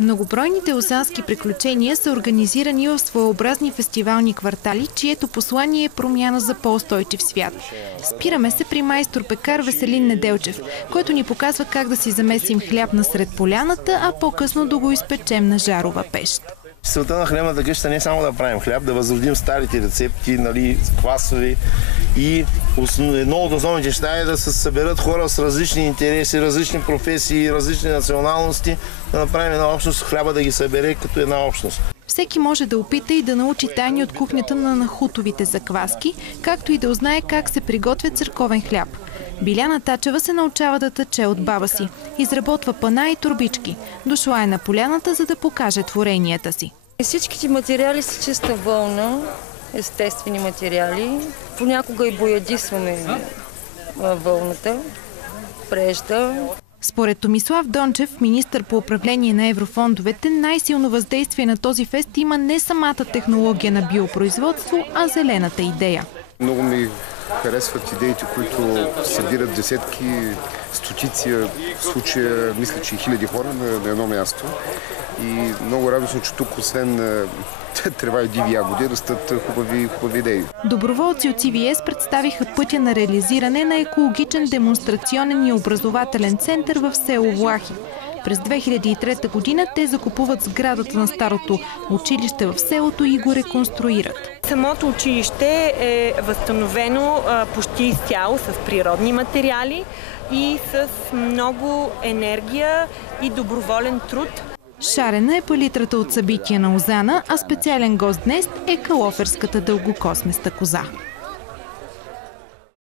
Многобройните лозански приключения са организирани в своеобразни фестивални квартали, чието послание е промяна за по-устойчив свят. Спираме се при майстор-пекар Веселин Неделчев, който ни показва как да си замесим хляб насред поляната, а по-късно да го изпечем на жарова пещ. Целта на хлебната къща не е само да правим хляб, да възродим старите рецепти, квасови, и едно от основните неща е да се съберат хора с различни интереси, различни професии, различни националности, да направим една общност, хляба да ги събере като една общност. Всеки може да опита и да научи тайни от кухнята на нахутовите закваски, както и да узнае как се приготвя църковен хляб. Биляна Тачева се научава да тъче от баба си. Изработва пана и турбички. Дошла е на поляната, за да покаже творенията си. Всичките материали са чиста вълна, естествени материали. Понякога и боядисваме вълната, прежда. Според Томислав Дончев, министър по управление на еврофондовете, най-силно въздействие на този фест има не самата технология на биопроизводство, а зелената идея. Много ми харесват идеите, които събират десетки, стотици, в случая мисля, че и хиляди хора на едно място. И много радостно, че тук, освен трева и диви ягоди, растат хубави идеи. Доброволци от CVS представиха пътя на реализиране на екологичен демонстрационен и образователен център в село Влахи. През 2003 година те закупуват сградата на старото училище в селото и го реконструират. Самото училище е възстановено почти изцяло с природни материали и с много енергия и доброволен труд. Шарена е палитрата от събития на Лозана, а специален гост днес е калоферската дългокосместа коза.